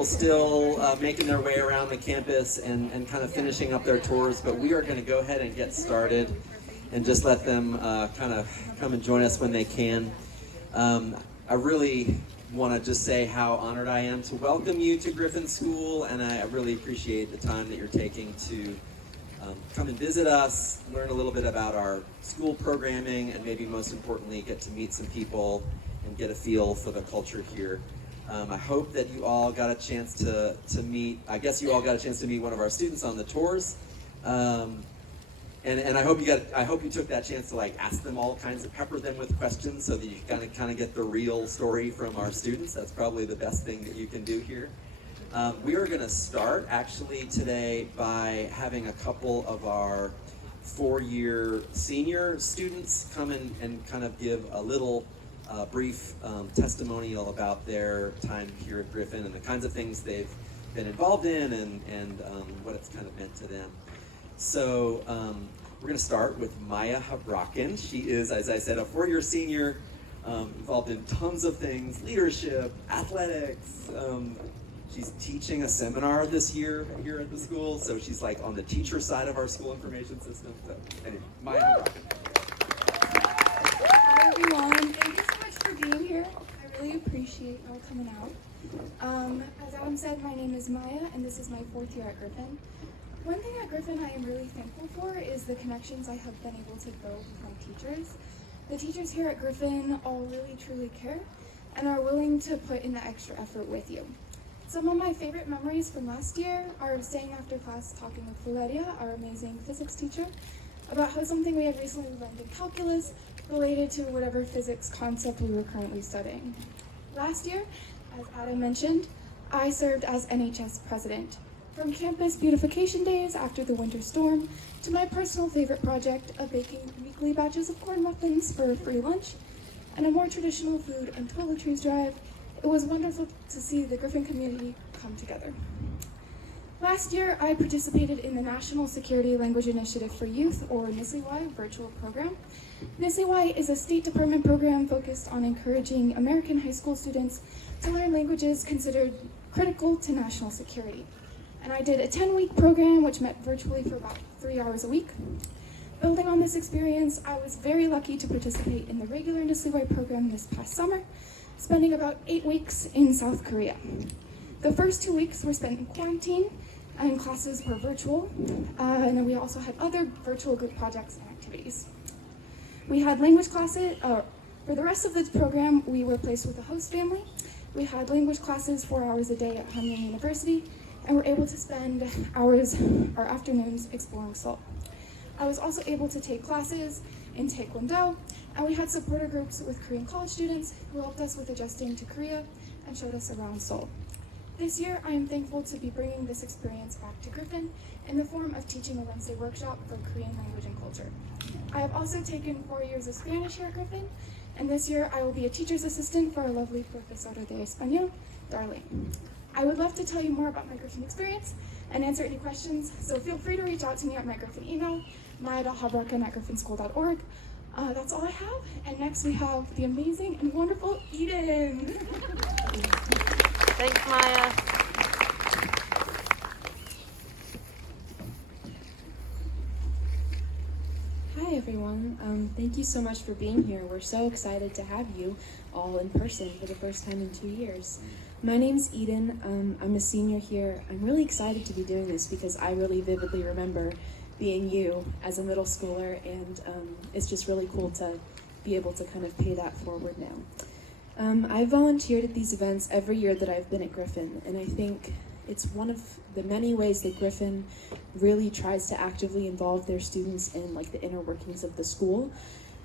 people still making their way around the campus and kind of finishing up their tours, but we are going to go ahead and get started and just let them kind of come and join us when they can. I really want to just say how honored I am to welcome you to Griffin School, and I really appreciate the time that you're taking to come and visit us, learn a little bit about our school programming, and maybe most importantly, get to meet some people and get a feel for the culture here. I hope that you all got a chance to meet, I guess you all got a chance to meet one of our students on the tours. And I hope you took that chance to like ask them all kinds of, pepper them with questions so that you kind of get the real story from our students. That's probably the best thing that you can do here. We are going to start actually today by having a couple of our four-year senior students come in and kind of give a little brief testimonial about their time here at Griffin and the kinds of things they've been involved in and what it's kind of meant to them. So we're going to start with Maya Habraken. She is, as I said, a four-year senior, involved in tons of things, leadership, athletics. She's teaching a seminar this year here at the school, so she's like on the teacher side of our school information system. So anyway, Maya Habraken. Hi everyone, thank you so much for being here. I really appreciate y'all coming out. As Adam said, my name is Maya and this is my fourth year at Griffin. One thing at Griffin I am really thankful for is the connections I have been able to build with my teachers. The teachers here at Griffin all really truly care and are willing to put in the extra effort with you. Some of my favorite memories from last year are staying after class talking with Valeria, our amazing physics teacher, about how something we had recently learned in calculus related to whatever physics concept we were currently studying. Last year, as Adam mentioned, I served as NHS president. From campus beautification days after the winter storm, to my personal favorite project of baking weekly batches of corn muffins for a free lunch, and a more traditional food and toiletries drive, it was wonderful to see the Griffin community come together. Last year, I participated in the National Security Language Initiative for Youth, or NSLY, virtual program. NSLY is a State Department program focused on encouraging American high school students to learn languages considered critical to national security. And I did a 10-week program which met virtually for about 3 hours a week. Building on this experience, I was very lucky to participate in the regular NSLY program this past summer, spending about 8 weeks in South Korea. The first 2 weeks were spent in quarantine and classes were virtual, and then we also had other virtual group projects and activities. We had language classes. For the rest of the program, we were placed with a host family. We had language classes 4 hours a day at Hamgyong University, and were able to spend our afternoons exploring Seoul. I was also able to take classes in Taekwondo, and we had supporter groups with Korean college students who helped us with adjusting to Korea and showed us around Seoul. This year, I am thankful to be bringing this experience back to Griffin in the form of teaching a Wednesday workshop for Korean language and culture. I have also taken 4 years of Spanish here at Griffin, and this year I will be a teacher's assistant for our lovely Profesora de Español, Darlene. I would love to tell you more about my Griffin experience and answer any questions, so feel free to reach out to me at my Griffin email, maya.habraken@griffinschool.org. That's all I have, and next we have the amazing and wonderful Eden. Thanks, Maya. Hi everyone, thank you so much for being here. We're so excited to have you all in person for the first time in 2 years. My name's Eden, I'm a senior here. I'm really excited to be doing this because I really vividly remember being you as a middle schooler, and it's just really cool to be able to kind of pay that forward now. I've volunteered at these events every year that I've been at Griffin, and I think it's one of the many ways that Griffin really tries to actively involve their students in like the inner workings of the school.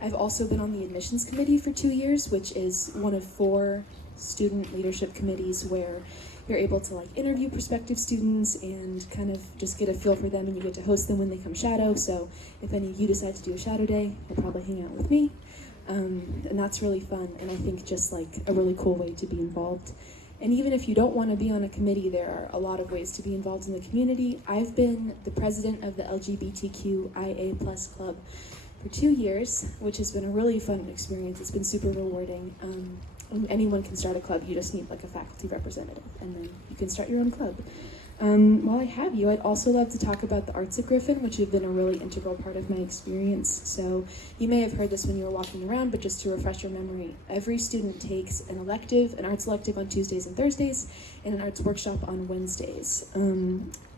I've also been on the admissions committee for 2 years, which is one of 4 student leadership committees where you're able to like interview prospective students and kind of just get a feel for them, and you get to host them when they come shadow. So if any of you decide to do a shadow day, you'll probably hang out with me. And that's really fun, and I think just like a really cool way to be involved. And even if you don't want to be on a committee, there are a lot of ways to be involved in the community. I've been the president of the LGBTQIA+ club for 2 years, which has been a really fun experience. It's been super rewarding. anyone can start a club. You just need like a faculty representative, and then you can start your own club. While I have you, I'd also love to talk about the Arts of Griffin, which have been a really integral part of my experience. So you may have heard this when you were walking around, but just to refresh your memory, every student takes an elective, an arts elective on Tuesdays and Thursdays, and an arts workshop on Wednesdays.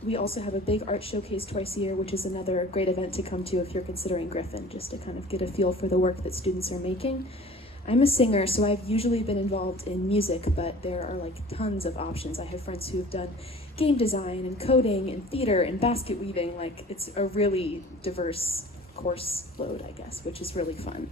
We also have a big art showcase twice a year, which is another great event to come to if you're considering Griffin, just to kind of get a feel for the work that students are making. I'm a singer, so I've usually been involved in music, but there are like tons of options. I have friends who've done game design and coding and theater and basket weaving. Like, it's a really diverse course load, I guess, which is really fun.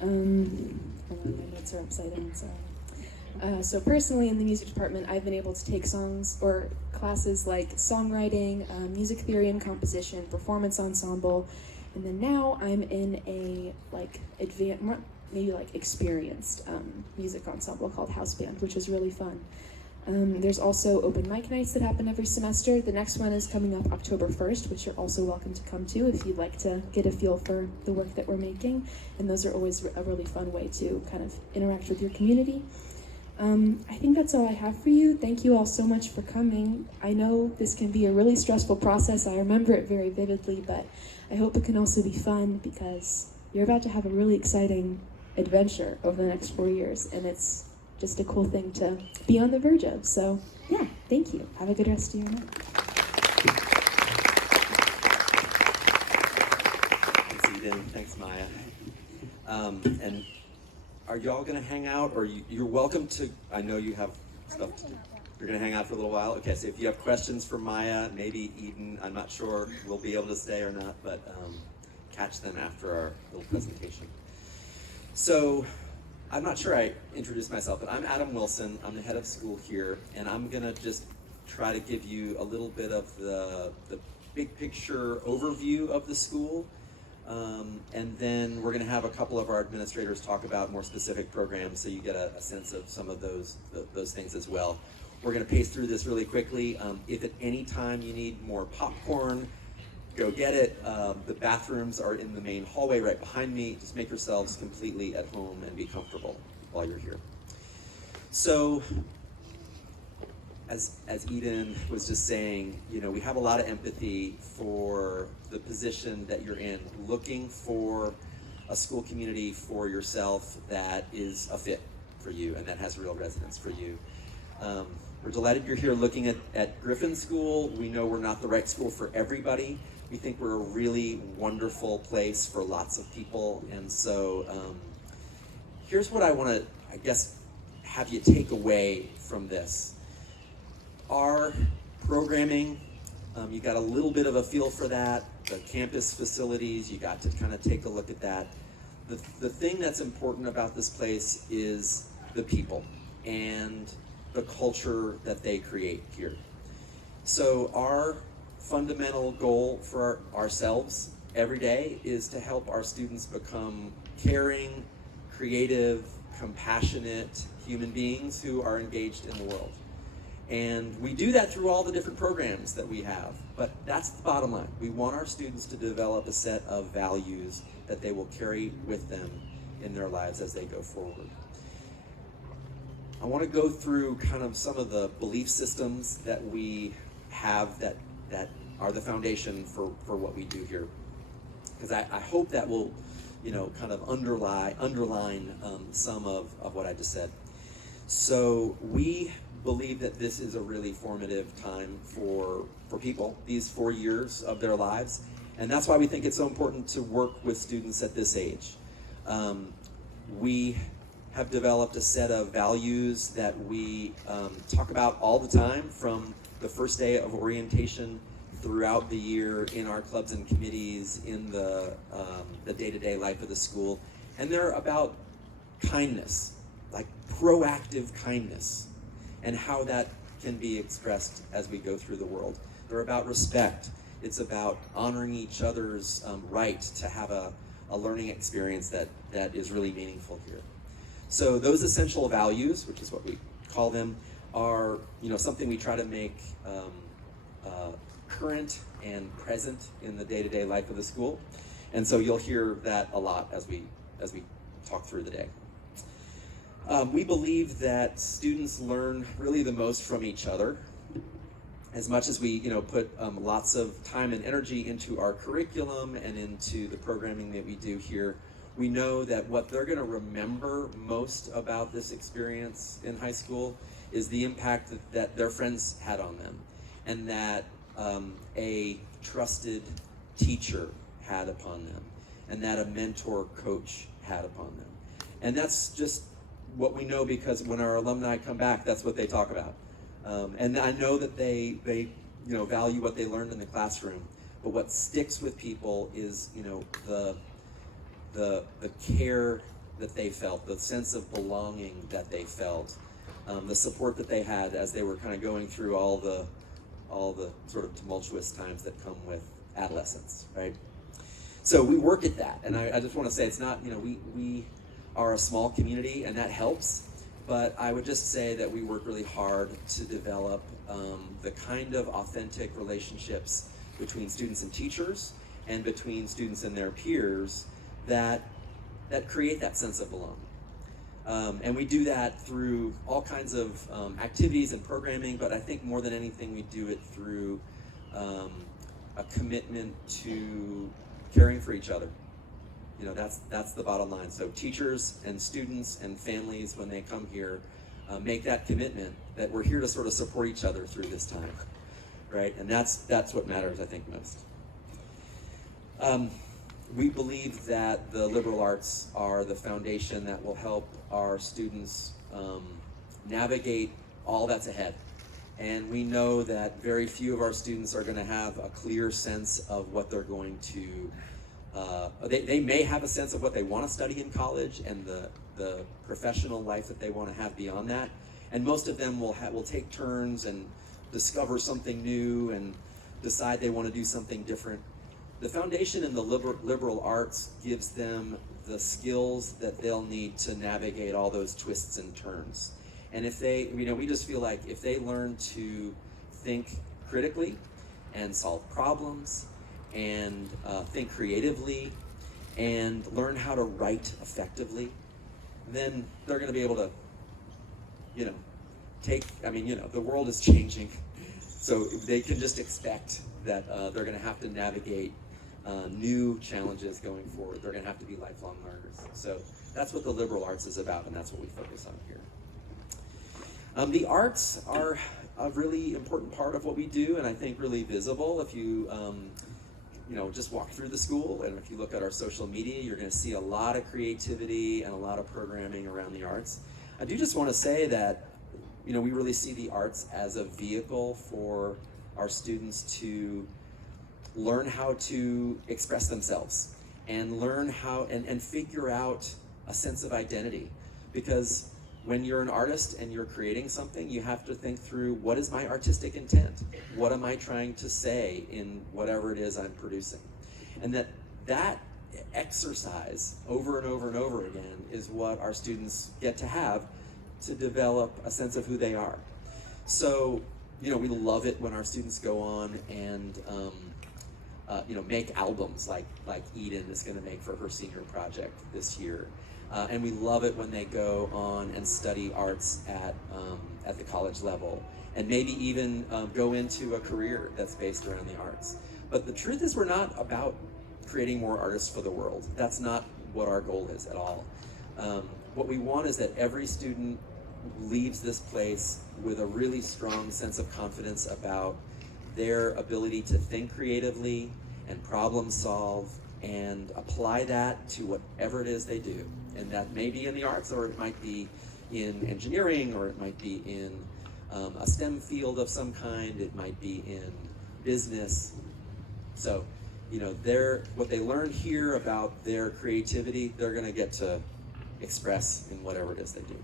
Hold on, my notes are upside down, sorry. So personally in the music department, I've been able to take songs or classes like songwriting, music theory and composition, performance ensemble, and then now I'm in a like advanced, maybe like experienced music ensemble called house band, which is really fun. There's also open mic nights that happen every semester. The next one is coming up October 1st, which you're also welcome to come to if you'd like to get a feel for the work that we're making. And those are always a really fun way to kind of interact with your community. I think that's all I have for you. Thank you all so much for coming. I know this can be a really stressful process. I remember it very vividly, but I hope it can also be fun because you're about to have a really exciting adventure over the next 4 years, and it's just a cool thing to be on the verge of. So yeah, thank you. Have a good rest of your night. Thanks, Eden. Thanks, Maya. And are y'all gonna hang out, or you're welcome to? I know you have stuff to do. You're gonna hang out for a little while. Okay, so if you have questions for Maya, maybe Eden, I'm not sure we'll be able to stay or not, but catch them after our little presentation. So, I'm not sure I introduced myself, but I'm Adam Wilson. I'm the head of school here, and I'm gonna just try to give you a little bit of the big picture overview of the school. And then we're gonna have a couple of our administrators talk about more specific programs so you get a sense of some of those things as well. We're gonna pace through this really quickly. If at any time you need more popcorn, go get it. The bathrooms are in the main hallway right behind me. Just make yourselves completely at home and be comfortable while you're here. So, as Eden was just saying, you know, we have a lot of empathy for the position that you're in, looking for a school community for yourself that is a fit for you and that has real resonance for you. We're delighted you're here looking at Griffin School. We know we're not the right school for everybody. We think we're a really wonderful place for lots of people. And so here's what I want to, I guess, have you take away from this. Our programming, you got a little bit of a feel for that. The campus facilities, you got to kind of take a look at that. The thing that's important about this place is the people and the culture that they create here. So our fundamental goal for ourselves every day is to help our students become caring, creative, compassionate human beings who are engaged in the world. And we do that through all the different programs that we have, but that's the bottom line. We want our students to develop a set of values that they will carry with them in their lives as they go forward. I want to go through kind of some of the belief systems that we have that are the foundation for what we do here. Because I hope that will, you know, kind of underline some of what I just said. So we believe that this is a really formative time for people, these 4 years of their lives. And that's why we think it's so important to work with students at this age. We have developed a set of values that we talk about all the time, from the first day of orientation throughout the year in our clubs and committees, in the day-to-day life of the school. And they're about kindness, like proactive kindness, and how that can be expressed as we go through the world. They're about respect. It's about honoring each other's right to have a learning experience that is really meaningful here. So those essential values, which is what we call them, are, you know, something we try to make current and present in the day-to-day life of the school. And so you'll hear that a lot as we talk through the day. We believe that students learn really the most from each other. As much as we, put lots of time and energy into our curriculum and into the programming that we do here, we know that what they're going to remember most about this experience in high school is the impact that their friends had on them, and that a trusted teacher had upon them, and that a mentor coach had upon them. And that's just what we know, because when our alumni come back, that's what they talk about. And I know that they value what they learned in the classroom, but what sticks with people is the care that they felt, the sense of belonging that they felt, the support that they had as they were kind of going through all the sort of tumultuous times that come with adolescence, right? So we work at that, and I just want to say it's not, we are a small community, and that helps, but I would just say that we work really hard to develop the kind of authentic relationships between students and teachers, and between students and their peers that create that sense of belonging. And we do that through all kinds of activities and programming, but I think more than anything we do it through a commitment to caring for each other. That's the bottom line. So teachers and students and families, when they come here, make that commitment that we're here to sort of support each other through this time, right? And that's what matters, I think, most. We believe that the liberal arts are the foundation that will help our students navigate all that's ahead. And we know that very few of our students are going to have a clear sense of what they're going to they may have a sense of what they want to study in college and the professional life that they want to have beyond that. And most of them will take turns and discover something new and decide they want to do something different. The foundation in the liberal arts gives them the skills that they'll need to navigate all those twists and turns. And if they, we just feel like if they learn to think critically and solve problems and think creatively and learn how to write effectively, then they're going to be able to, the world is changing, so they can just expect that they're going to have to navigate new challenges going forward. They're going to have to be lifelong learners. So that's what the liberal arts is about, and that's what we focus on here. The arts are a really important part of what we do, and I think really visible. If you just walk through the school, and if you look at our social media, you're going to see a lot of creativity and a lot of programming around the arts. I do just want to say that, we really see the arts as a vehicle for our students to learn how to express themselves and learn how and figure out a sense of identity. Because when you're an artist and you're creating something, you have to think through, what is my artistic intent? What am I trying to say in whatever it is I'm producing? And that exercise over and over and over again is what our students get to have to develop a sense of who they are. So, we love it when our students go on and make albums like Eden is going to make for her senior project this year. And we love it when they go on and study arts at the college level, and maybe even go into a career that's based around the arts. But the truth is, we're not about creating more artists for the world. That's not what our goal is at all. What we want is that every student leaves this place with a really strong sense of confidence about their ability to think creatively and problem solve and apply that to whatever it is they do. And that may be in the arts, or it might be in engineering, or it might be in a STEM field of some kind, it might be in business. So, what they learn here about their creativity, they're going to get to express in whatever it is they do.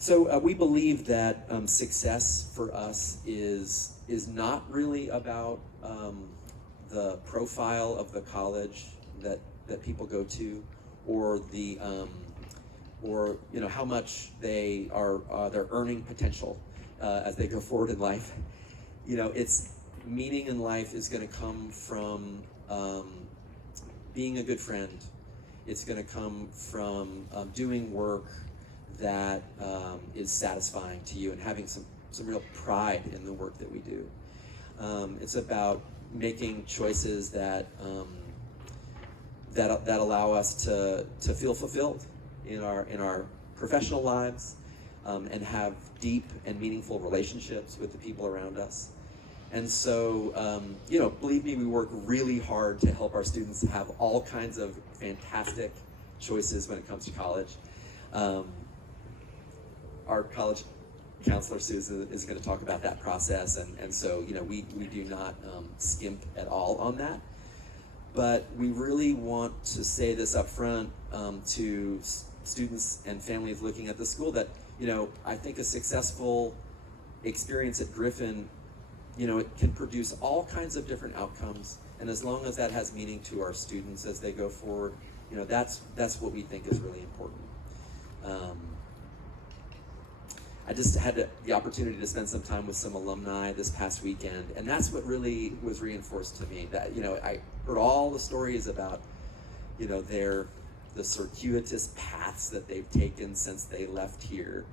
So we believe that success for us is not really about the profile of the college that people go to, or the how much they are their earning potential as they go forward in life. It's meaning in life is going to come from being a good friend. it's going to come from doing work that is satisfying to you and having some real pride in the work that we do. It's about making choices that that allow us to feel fulfilled in our professional lives, and have deep and meaningful relationships with the people around us. And so, believe me, we work really hard to help our students have all kinds of fantastic choices when it comes to college. Our college counselor, Susan, is going to talk about that process, and so, we do not skimp at all on that. But we really want to say this up front to students and families looking at the school that, I think a successful experience at Griffin, it can produce all kinds of different outcomes, and as long as that has meaning to our students as they go forward, that's what we think is really important. I just had the opportunity to spend some time with some alumni this past weekend, and that's what really was reinforced to me. That I heard all the stories about the circuitous paths that they've taken since they left here,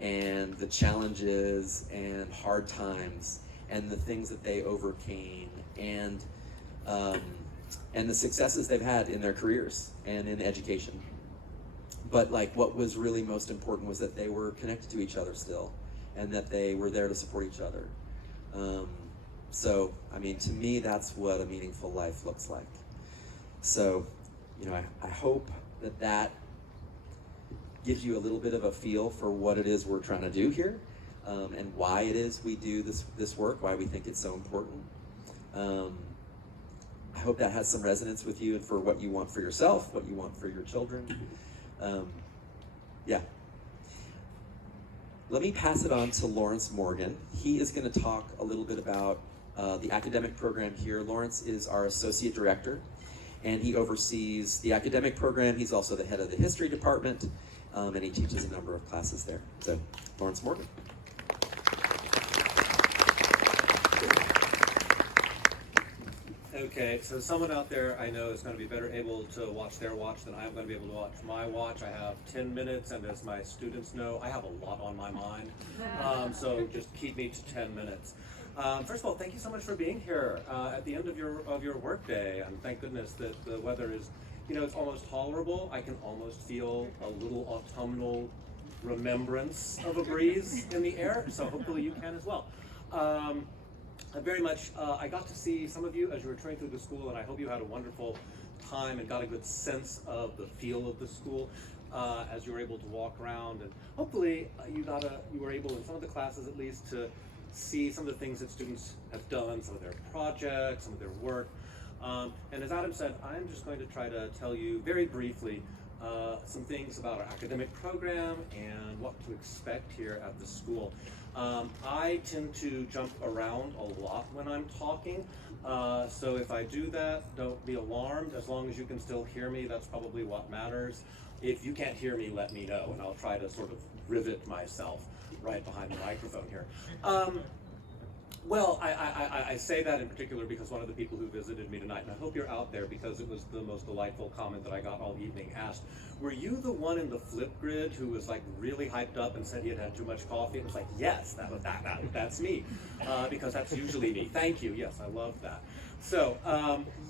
and the challenges and hard times and the things that they overcame, and the successes they've had in their careers and in education. But what was really most important was that they were connected to each other still, and that they were there to support each other. So, to me, that's what a meaningful life looks like. So, I hope that gives you a little bit of a feel for what it is we're trying to do here, and why it is we do this work, why we think it's so important. I hope that has some resonance with you and for what you want for yourself, what you want for your children. Yeah. Let me pass it on to Lawrence Morgan. He is going to talk a little bit about the academic program here. Lawrence is our associate director, and he oversees the academic program. He's also the head of the history department, and he teaches a number of classes there. So, Lawrence Morgan. Okay, so someone out there I know is going to be better able to watch their watch than I am going to be able to watch my watch. I have 10 minutes, and as my students know, I have a lot on my mind. So just keep me to 10 minutes. First of all, thank you so much for being here at the end of your work day. And thank goodness that the weather is, it's almost tolerable. I can almost feel a little autumnal remembrance of a breeze in the air, so hopefully you can as well. Very much, I got to see some of you as you were touring through the school, and I hope you had a wonderful time and got a good sense of the feel of the school as you were able to walk around, and hopefully you were able in some of the classes at least to see some of the things that students have done, some of their projects, some of their work. And as Adam said, I'm just going to try to tell you very briefly some things about our academic program and what to expect here at the school. I tend to jump around a lot when I'm talking, so if I do that, don't be alarmed. As long as you can still hear me, that's probably what matters. If you can't hear me, let me know, and I'll try to sort of rivet myself right behind the microphone here. Well, I say that in particular because one of the people who visited me tonight, and I hope you're out there because it was the most delightful comment that I got all evening, asked, were you the one in the Flipgrid who was really hyped up and said he had had too much coffee? It was yes, that's me, because that's usually me. Thank you, yes, I love that. So,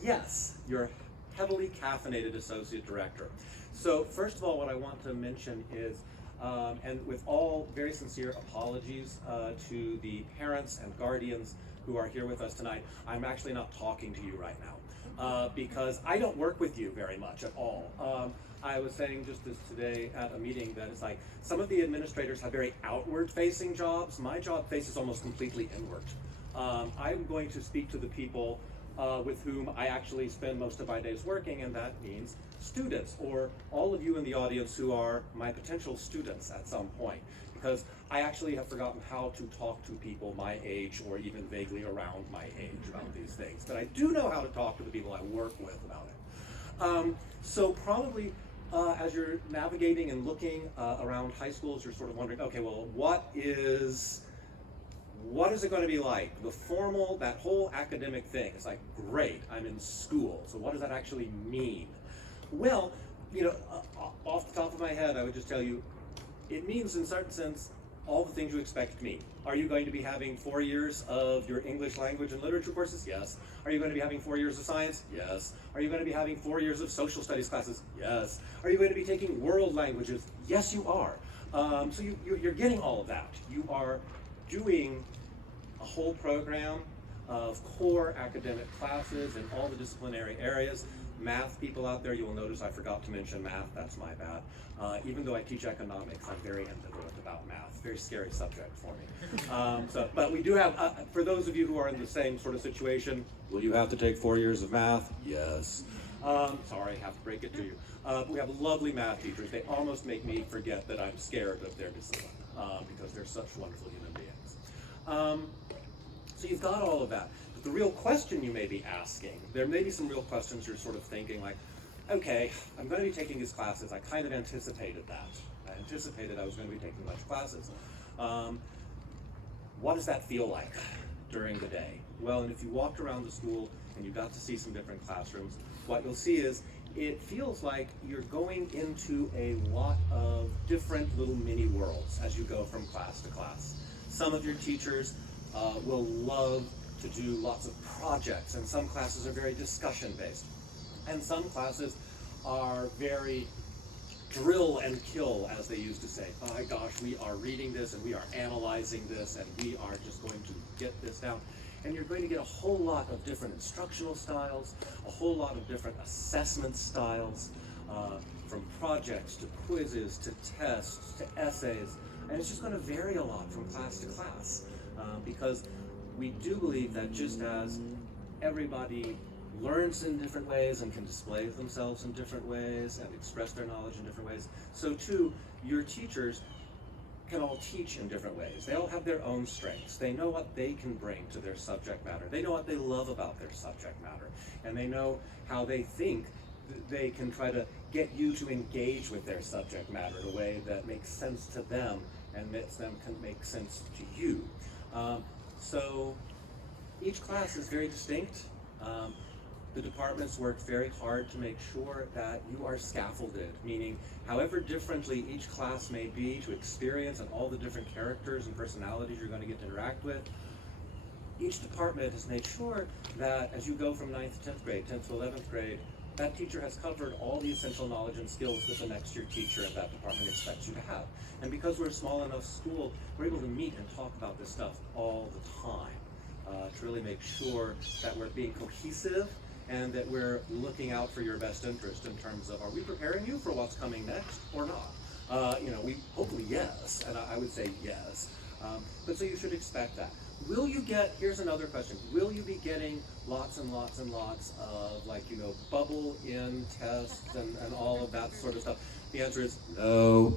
yes, you're heavily caffeinated associate director. So first of all, what I want to mention is, and with all very sincere apologies to the parents and guardians who are here with us tonight, I'm actually not talking to you right now because I don't work with you very much at all. I was saying just this today at a meeting that it's some of the administrators have very outward-facing jobs. My job faces almost completely inward. I'm going to speak to the people with whom I actually spend most of my days working, and that means students, or all of you in the audience who are my potential students at some point, because I actually have forgotten how to talk to people my age or even vaguely around my age about these things. But I do know how to talk to the people I work with about it. So probably as you're navigating and looking around high schools, you're sort of wondering, okay, well, what is it going to be like? The formal, that whole academic thing. It's great, I'm in school. So what does that actually mean? Well, Off the top of my head, I would just tell you, it means in a certain sense all the things you expect me. Are you going to be having 4 years of your English language and literature courses? Yes. Are you going to be having 4 years of science? Yes. Are you going to be having 4 years of social studies classes? Yes. Are you going to be taking world languages? Yes, you are. So you're getting all of that. You are doing a whole program of core academic classes in all the disciplinary areas. Math people out there, you will notice I forgot to mention math. That's my bad. Even though I teach economics, I'm very ambivalent about math. Very scary subject for me. But we do have, for those of you who are in the same sort of situation, will you have to take 4 years of math? Yes. Sorry, I have to break it to you. We have lovely math teachers. They almost make me forget that I'm scared of their discipline because they're such wonderful human beings. So you've got all of that. But the real question you may be asking, there may be some real questions you're sort of thinking like, okay, I'm going to be taking these classes. I kind of anticipated that. I anticipated I was going to be taking much classes. What does that feel like during the day? Well, and if you walked around the school and you got to see some different classrooms, what you'll see is it feels like you're going into a lot of different little mini worlds as you go from class to class. Some of your teachers will love to do lots of projects, and some classes are very discussion-based. And some classes are very drill and kill, as they used to say. My gosh, we are reading this and we are analyzing this and we are just going to get this down. And you're going to get a whole lot of different instructional styles, a whole lot of different assessment styles, from projects to quizzes to tests to essays. And it's just going to vary a lot from class to class because we do believe that just as everybody learns in different ways and can display themselves in different ways and express their knowledge in different ways, so too your teachers can all teach in different ways. They all have their own strengths. They know what they can bring to their subject matter. They know what they love about their subject matter. And they know how they think they can try to get you to engage with their subject matter in a way that makes sense to them and makes them can make sense to you. So each class is very distinct. The departments work very hard to make sure that you are scaffolded, meaning however differently each class may be to experience and all the different characters and personalities you're going to get to interact with, each department has made sure that as you go from 9th to 10th grade, 10th to 11th grade, that teacher has covered all the essential knowledge and skills that the next year teacher at that department expects you to have. And because we're a small enough school, we're able to meet and talk about this stuff all the time to really make sure that we're being cohesive and that we're looking out for your best interest in terms of, are we preparing you for what's coming next or not? We hopefully yes, and I would say yes. But so you should expect that. Will you get, here's another question, will you be getting lots and lots and lots of bubble in tests and all of that sort of stuff? The answer is no.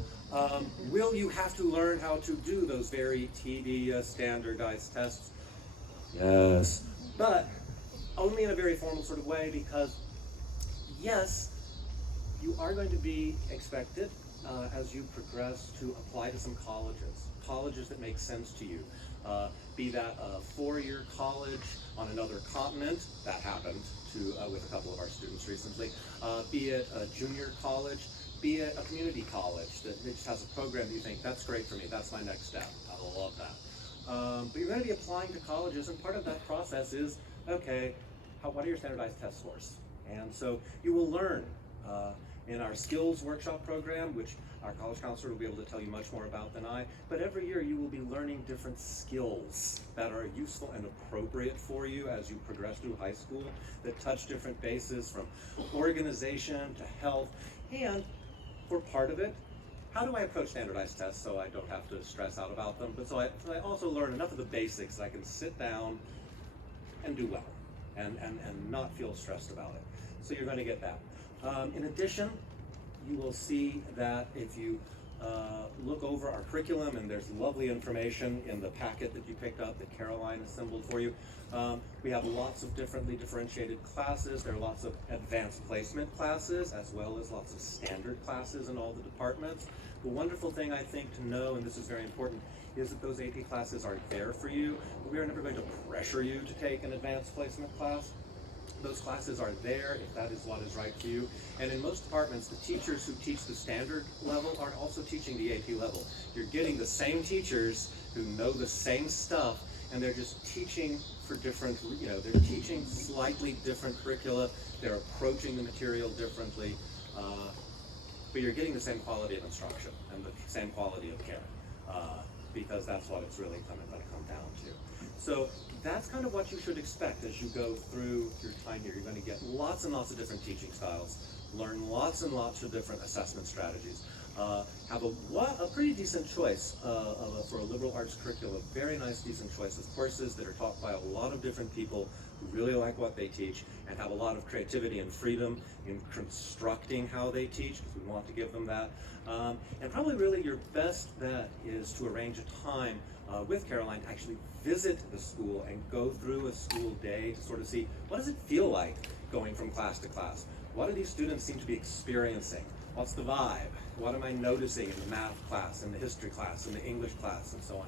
Will you have to learn how to do those very tedious standardized tests? Yes. But only in a very formal sort of way, because yes, you are going to be expected as you progress to apply to some colleges that make sense to you. Be that a 4-year college on another continent, that happened with a couple of our students recently, be it a junior college, be it a community college that just has a program that you think, that's great for me, that's my next step, I love that. But you're going to be applying to colleges, and part of that process is, okay, what are your standardized test scores? And so you will learn in our skills workshop program, which our college counselor will be able to tell you much more about than I, but every year you will be learning different skills that are useful and appropriate for you as you progress through high school, that touch different bases from organization to health, and for part of it, how do I approach standardized tests so I don't have to stress out about them? But so I also learn enough of the basics that I can sit down and do well and not feel stressed about it. So you're going to get that. In addition, you will see that if you look over our curriculum, and there's lovely information in the packet that you picked up that Caroline assembled for you. We have lots of differently differentiated classes. There are lots of advanced placement classes, as well as lots of standard classes in all the departments. The wonderful thing I think to know, and this is very important, is that those AP classes are there for you, but we are never going to pressure you to take an advanced placement class. those classes are there if that is what is right for you. And in most departments, the teachers who teach the standard level are also teaching the AP level. You're getting the same teachers who know the same stuff, and they're just teaching for different, they're teaching slightly different curricula, they're approaching the material differently, but you're getting the same quality of instruction and the same quality of care, because that's what it's really going to come down to. So that's kind of what you should expect as you go through your time here. You're going to get lots and lots of different teaching styles, learn lots and lots of different assessment strategies, have a pretty decent choice for a liberal arts curriculum, very nice decent choice of courses that are taught by a lot of different people who really like what they teach and have a lot of creativity and freedom in constructing how they teach, because we want to give them that. And probably really your best bet is to arrange a time with Caroline to actually visit the school and go through a school day to sort of see, what does it feel like going from class to class? What do these students seem to be experiencing? What's the vibe? What am I noticing in the math class, in the history class, in the English class, and so on?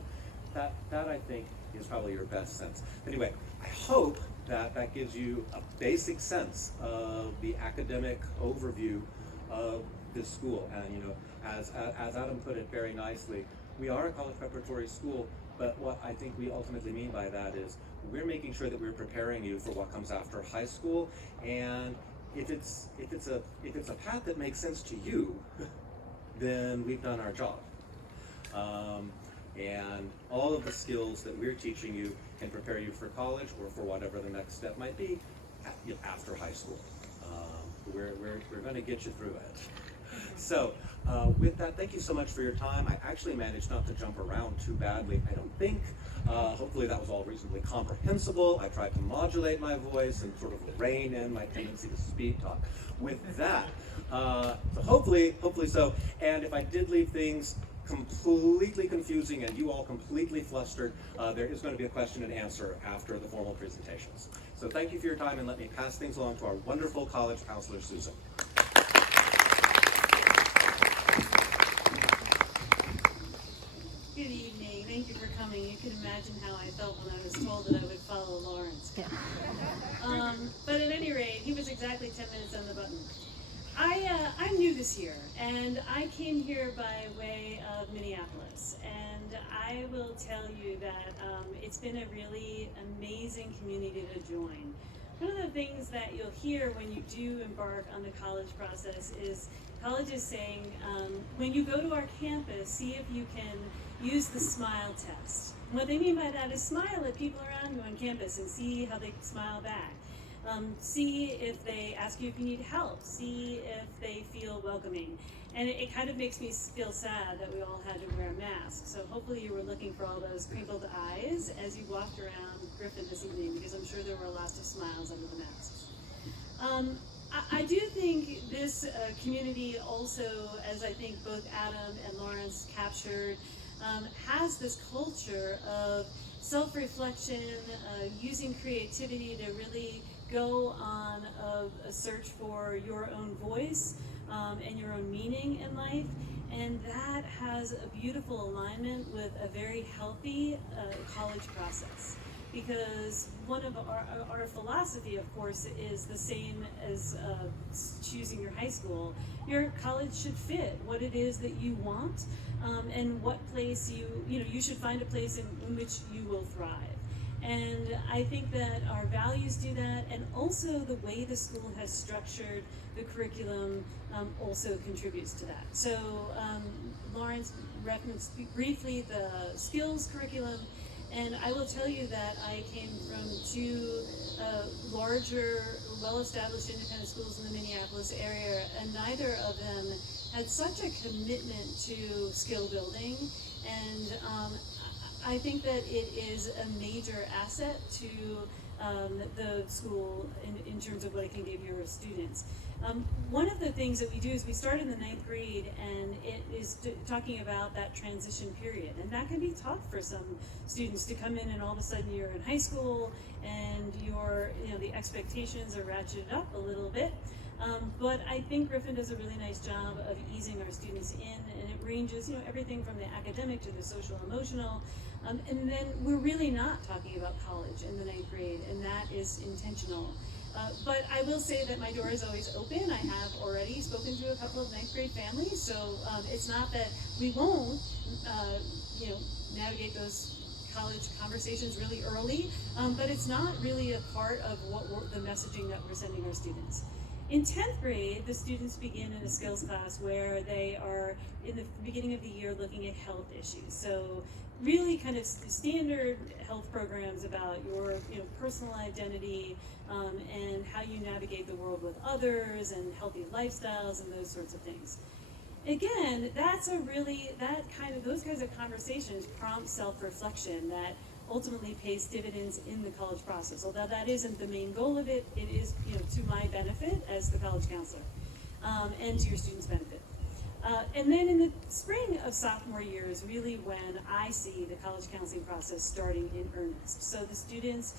That I think is probably your best sense. Anyway, I hope that gives you a basic sense of the academic overview of this school. And as Adam put it very nicely, we are a college preparatory school, but what I think we ultimately mean by that is we're making sure that we're preparing you for what comes after high school. And if it's a path that makes sense to you, then we've done our job. And all of the skills that we're teaching you can prepare you for college or for whatever the next step might be after high school. We're going to get you through it. So with that, thank you so much for your time. I actually managed not to jump around too badly, I don't think. Hopefully that was all reasonably comprehensible. I tried to modulate my voice and sort of rein in my tendency to speed talk. With that, so hopefully so. And if I did leave things completely confusing and you all completely flustered, there is going to be a question and answer after the formal presentations. So thank you for your time, and let me pass things along to our wonderful college counselor, Susan. Good evening. Thank you for coming. You can imagine how I felt when I was told that I would follow Lawrence. Yeah. But at any rate, he was exactly 10 minutes on the button. I'm new this year, and I came here by way of Minneapolis, and I will tell you that it's been a really amazing community to join. One of the things that you'll hear when you do embark on the college process is colleges saying, when you go to our campus, see if you can use the SMILE test. And what they mean by that is smile at people around you on campus and see how they smile back. See if they ask you if you need help. See if they feel welcoming. And it kind of makes me feel sad that we all had to wear masks. So hopefully you were looking for all those crinkled eyes as you walked around Griffin this evening, because I'm sure there were lots of smiles under the masks. I do think this community also, as I think both Adam and Lawrence captured, has this culture of self-reflection, using creativity to really go on a search for your own voice and your own meaning in life. And that has a beautiful alignment with a very healthy college process. Because one of our philosophy, of course, is the same as choosing your high school. Your college should fit what it is that you want, and what place you should find a place in which you will thrive. And I think that our values do that, and also the way the school has structured the curriculum also contributes to that. So Lawrence referenced briefly the skills curriculum, and I will tell you that I came from two larger, well-established independent schools in the Minneapolis area, and neither of them had such a commitment to skill building. And I think that it is a major asset to the school in terms of what it can give your students. One of the things that we do is we start in the 9th grade, and it is talking about that transition period. And that can be tough for some students to come in and all of a sudden you're in high school and the expectations are ratcheted up a little bit. But I think Griffin does a really nice job of easing our students in, and it ranges, everything from the academic to the social emotional. And then we're really not talking about college in the 9th grade, and that is intentional. But I will say that my door is always open. I have already spoken to a couple of ninth grade families, so it's not that we won't, navigate those college conversations really early, but it's not really a part of the messaging that we're sending our students. In 10th grade, the students begin in a skills class where they are, in the beginning of the year, looking at health issues. So really kind of standard health programs about your personal identity and how you navigate the world with others and healthy lifestyles and those sorts of things. Again, those kinds of conversations prompt self-reflection that ultimately pays dividends in the college process. Although that isn't the main goal of it, it is to my benefit as the college counselor and to your students' benefit. And then in the spring of sophomore year is really when I see the college counseling process starting in earnest. So the students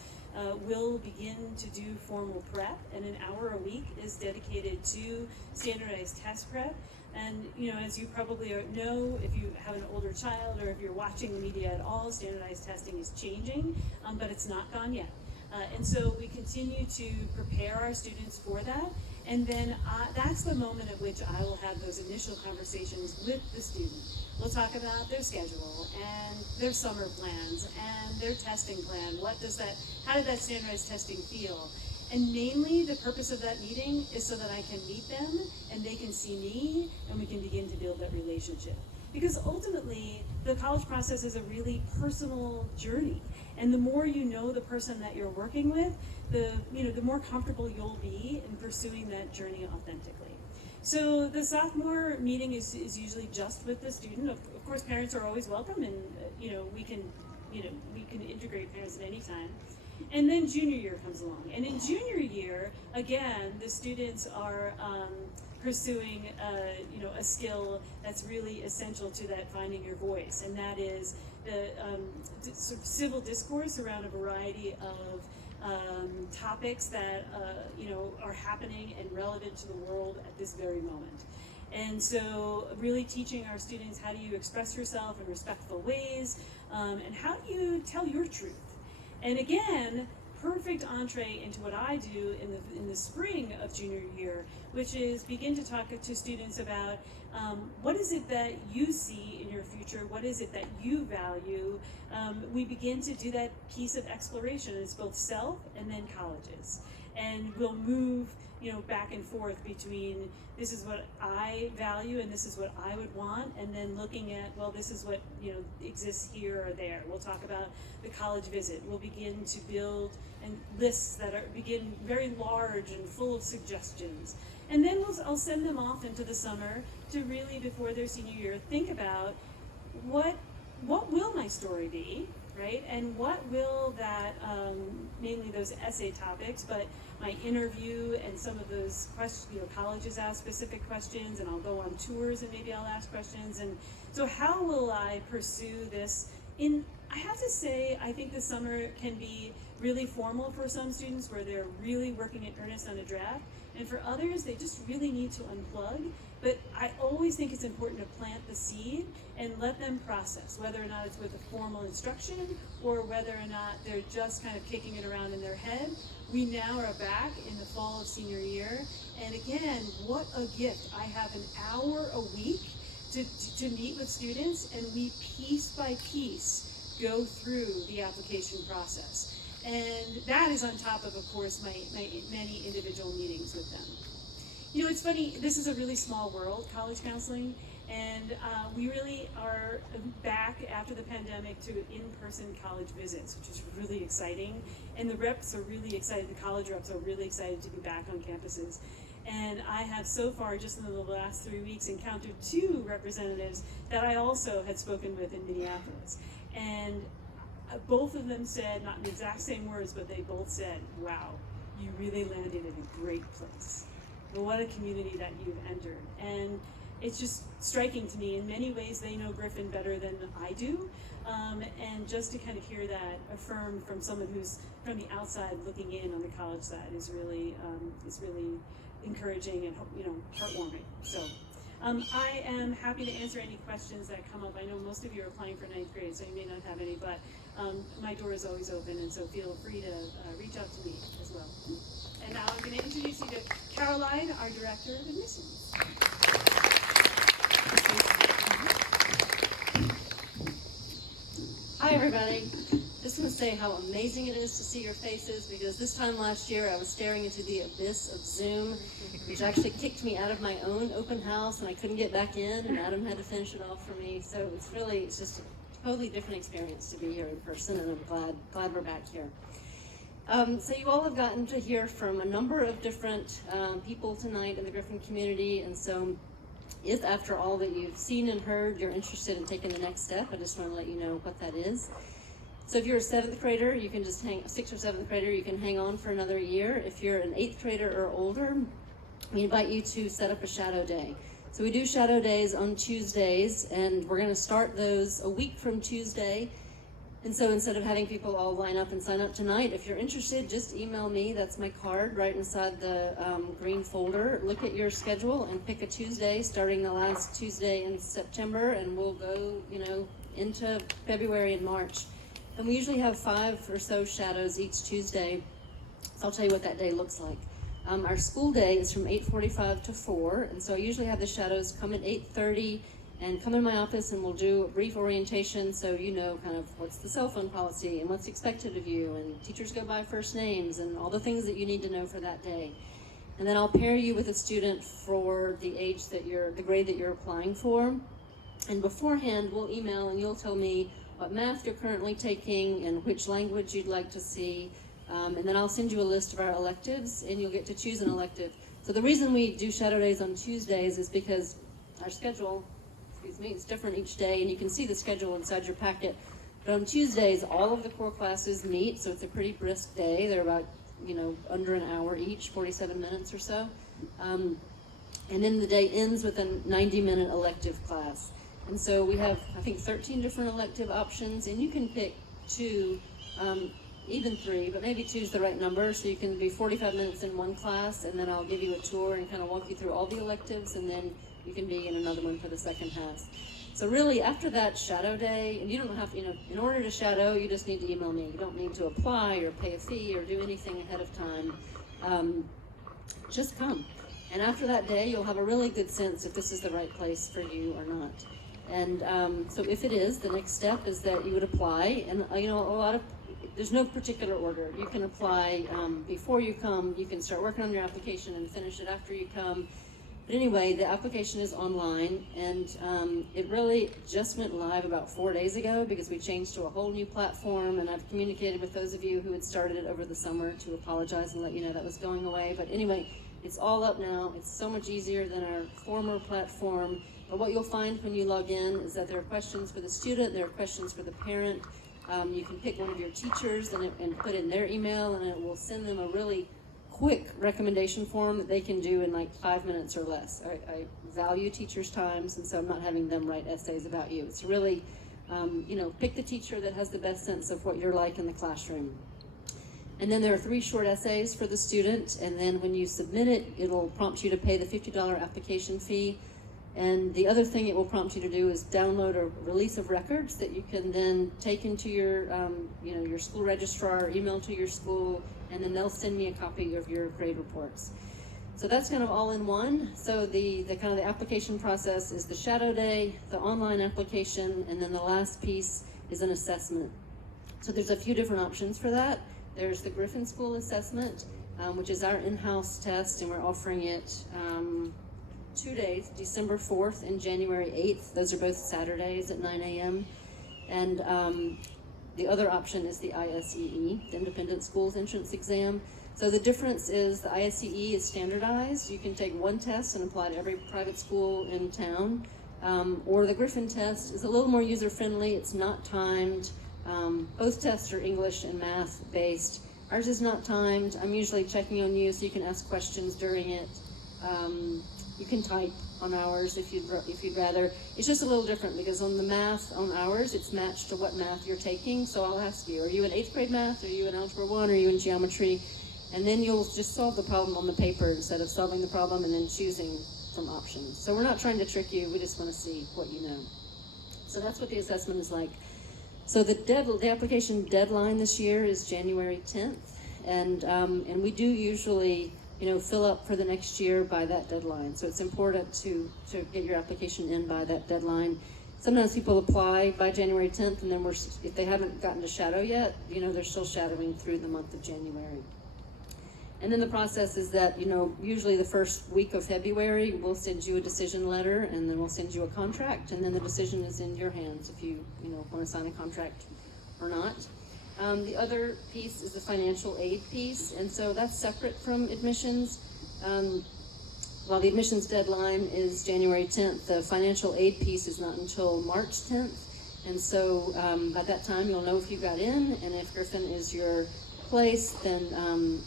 will begin to do formal prep, and an hour a week is dedicated to standardized test prep. And as you probably know, if you have an older child or if you're watching the media at all, standardized testing is changing, but it's not gone yet. And so we continue to prepare our students for that. And then that's the moment at which I will have those initial conversations with the student. We'll talk about their schedule and their summer plans and their testing plan. How did that standardized testing feel? And mainly the purpose of that meeting is so that I can meet them and they can see me and we can begin to build that relationship. Because ultimately, the college process is a really personal journey. And the more you know the person that you're working with, the more comfortable you'll be in pursuing that journey authentically. So the sophomore meeting is usually just with the student. Of course, parents are always welcome, and we can integrate parents at any time. And then junior year comes along, and in junior year, again, the students are pursuing a skill that's really essential to that finding your voice, and that is the sort of civil discourse around a variety of topics that are happening and relevant to the world at this very moment. And so really teaching our students, how do you express yourself in respectful ways, and how do you tell your truth? And again, perfect entree into what I do in the spring of junior year, which is begin to talk to students about what is it that you see in your future, what is it that you value. We begin to do that piece of exploration. It's both self and then colleges. And we'll move back and forth between this is what I value and this is what I would want, and then looking at, well, this is what exists here or there. We'll talk about the college visit. We'll begin to build lists that begin very large and full of suggestions. And then I'll send them off into the summer to really, before their senior year, think about what will my story be, right? And what will that, mainly those essay topics, but my interview and some of those questions, colleges ask specific questions, and I'll go on tours and maybe I'll ask questions. And so how will I pursue this? I have to say, I think the summer can be really formal for some students where they're really working in earnest on a draft. And for others, they just really need to unplug. But I always think it's important to plant the seed and let them process, whether or not it's with a formal instruction or whether or not they're just kind of kicking it around in their head. We now are back in the fall of senior year. And again, what a gift. I have an hour a week to meet with students, and we piece by piece go through the application process. And that is on top of course, my many individual meetings with them. It's funny, this is a really small world, college counseling, and we really are back after the pandemic to in-person college visits, which is really exciting. And the reps are really excited, the college reps are really excited to be back on campuses. And I have so far, just in the last 3 weeks, encountered 2 representatives that I also had spoken with in Minneapolis. And both of them said, not in the exact same words, but they both said, wow, you really landed in a great place. Well, what a community that you've entered. And it's just striking to me. In many ways, they know Griffin better than I do. And just to kind of hear that affirmed from someone who's from the outside looking in on the college side is really encouraging and heartwarming. So I am happy to answer any questions that come up. I know most of you are applying for 9th grade, so you may not have any, but my door is always open, and so feel free to reach out to me as well. And now I'm going to introduce you to Caroline, our Director of Admissions. Hi everybody. Just want to say how amazing it is to see your faces, because this time last year I was staring into the abyss of Zoom, which actually kicked me out of my own open house and I couldn't get back in, and Adam had to finish it off for me. So it's just a totally different experience to be here in person, and I'm glad we're back here. So you all have gotten to hear from a number of different people tonight in the Griffin community, and so if after all that you've seen and heard, you're interested in taking the next step, I just want to let you know what that is. So if you're a 7th grader, you can just hang, 6th or 7th grader, you can hang on for another year. If you're an 8th grader or older, we invite you to set up a shadow day. So we do shadow days on Tuesdays, and we're going to start those a week from Tuesday. And so instead of having people all line up and sign up tonight, if you're interested, just email me. That's my card right inside the green folder. Look at your schedule and pick a Tuesday starting the last Tuesday in September, and we'll go, into February and March. And we usually have 5 or so shadows each Tuesday. So I'll tell you what that day looks like. Our school day is from 8:45 to 4, and so I usually have the shadows come at 8:30 and come in my office, and we'll do a brief orientation so you know kind of what's the cell phone policy and what's expected of you, and teachers go by first names and all the things that you need to know for that day. And then I'll pair you with a student for the grade that you're applying for. And beforehand, we'll email and you'll tell me what math you're currently taking and which language you'd like to see. And then I'll send you a list of our electives, and you'll get to choose an elective. So the reason we do shadow days on Tuesdays is because our schedule, it's different each day, and you can see the schedule inside your packet. But on Tuesdays, all of the core classes meet, so it's a pretty brisk day. They're about, under an hour each, 47 minutes or so. And then the day ends with a 90-minute elective class. And so we have, I think, 13 different elective options, and you can pick 2, even 3, but maybe 2 is the right number. So you can be 45 minutes in one class, and then I'll give you a tour and kind of walk you through all the electives, and then you can be in another one for the second half. So really, after that shadow day, and you don't have to, in order to shadow, you just need to email me. You don't need to apply or pay a fee or do anything ahead of time. Just come. And after that day, you'll have a really good sense if this is the right place for you or not. And so if it is, the next step is that you would apply. And, there's no particular order. You can apply before you come. You can start working on your application and finish it after you come. But anyway, the application is online, and it really just went live about 4 days ago because we changed to a whole new platform, and I've communicated with those of you who had started it over the summer to apologize and let you know that was going away. But anyway, it's all up now. It's so much easier than our former platform. But what you'll find when you log in is that there are questions for the student, there are questions for the parent. You can pick one of your teachers and put in their email, and it will send them a really quick recommendation form that they can do in like 5 minutes or less. I value teachers' times, and so I'm not having them write essays about you. It's really, pick the teacher that has the best sense of what you're like in the classroom. And then there are 3 short essays for the student, and then when you submit it, it'll prompt you to pay the $50 application fee. And the other thing it will prompt you to do is download a release of records that you can then take into your, your school registrar, or email to your school, and then they'll send me a copy of your grade reports. So that's kind of all in one. So the kind of the application process is the shadow day, the online application, and then the last piece is an assessment. So there's a few different options for that. There's the Griffin School Assessment, which is our in-house test, and we're offering it 2 days, December 4th and January 8th. Those are both Saturdays at 9 a.m. And the other option is the ISEE, the Independent Schools Entrance Exam. So the difference is the ISEE is standardized. You can take one test and apply to every private school in town. Or the Griffin test is a little more user-friendly. It's not timed. Both tests are English and math based. Ours is not timed. I'm usually checking on you so you can ask questions during it. You can type on ours if you'd rather. It's just a little different because on the math on ours, it's matched to what math you're taking. So I'll ask you, are you in 8th grade math? Are you in Algebra 1? Are you in geometry? And then you'll just solve the problem on the paper instead of solving the problem and then choosing from options. So we're not trying to trick you. We just want to see what you know. So that's what the assessment is like. So the application deadline this year is January 10th, and we do usually, fill up for the next year by that deadline. So it's important to get your application in by that deadline. Sometimes people apply by January 10th, and then if they haven't gotten to shadow yet, they're still shadowing through the month of January. And then the process is that, usually the first week of February, we'll send you a decision letter, and then we'll send you a contract, and then the decision is in your hands if you, want to sign a contract or not. The other piece is the financial aid piece, and so that's separate from admissions. While the admissions deadline is January 10th, the financial aid piece is not until March 10th, and so by that time you'll know if you got in, and if Griffin is your place, then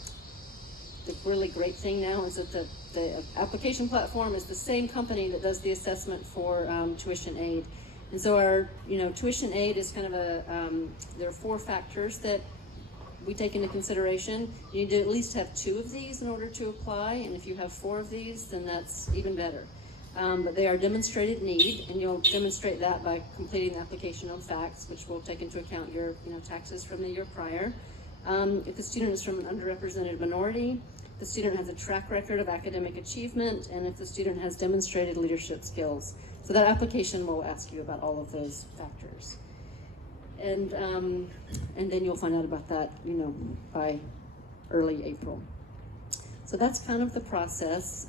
the really great thing now is that the application platform is the same company that does the assessment for tuition aid. And so our, tuition aid is kind of there are 4 factors that we take into consideration. You need to at least have 2 of these in order to apply, and if you have 4 of these, then that's even better. But they are demonstrated need, and you'll demonstrate that by completing the application on facts, which will take into account your, taxes from the year prior. If the student is from an underrepresented minority, the student has a track record of academic achievement, and if the student has demonstrated leadership skills. So that application will ask you about all of those factors. And then you'll find out about that, by early April. So that's kind of the process.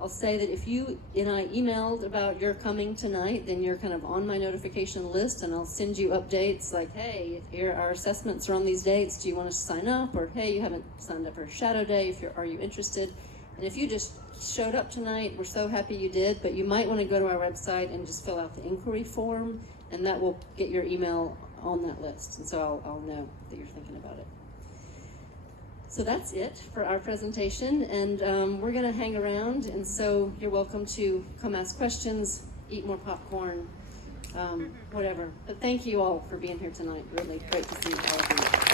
I'll say that if you and I emailed about your coming tonight, then you're kind of on my notification list, and I'll send you updates like, hey, here our assessments are on these dates. Do you want to sign up? Or hey, you haven't signed up for a shadow day. Are you interested? And if you just showed up tonight, we're so happy you did. But you might want to go to our website and just fill out the inquiry form, and that will get your email on that list. And so I'll know that you're thinking about it. So that's it for our presentation, and we're going to hang around, and so you're welcome to come ask questions, eat more popcorn, whatever. But thank you all for being here tonight. Really great to see all of you.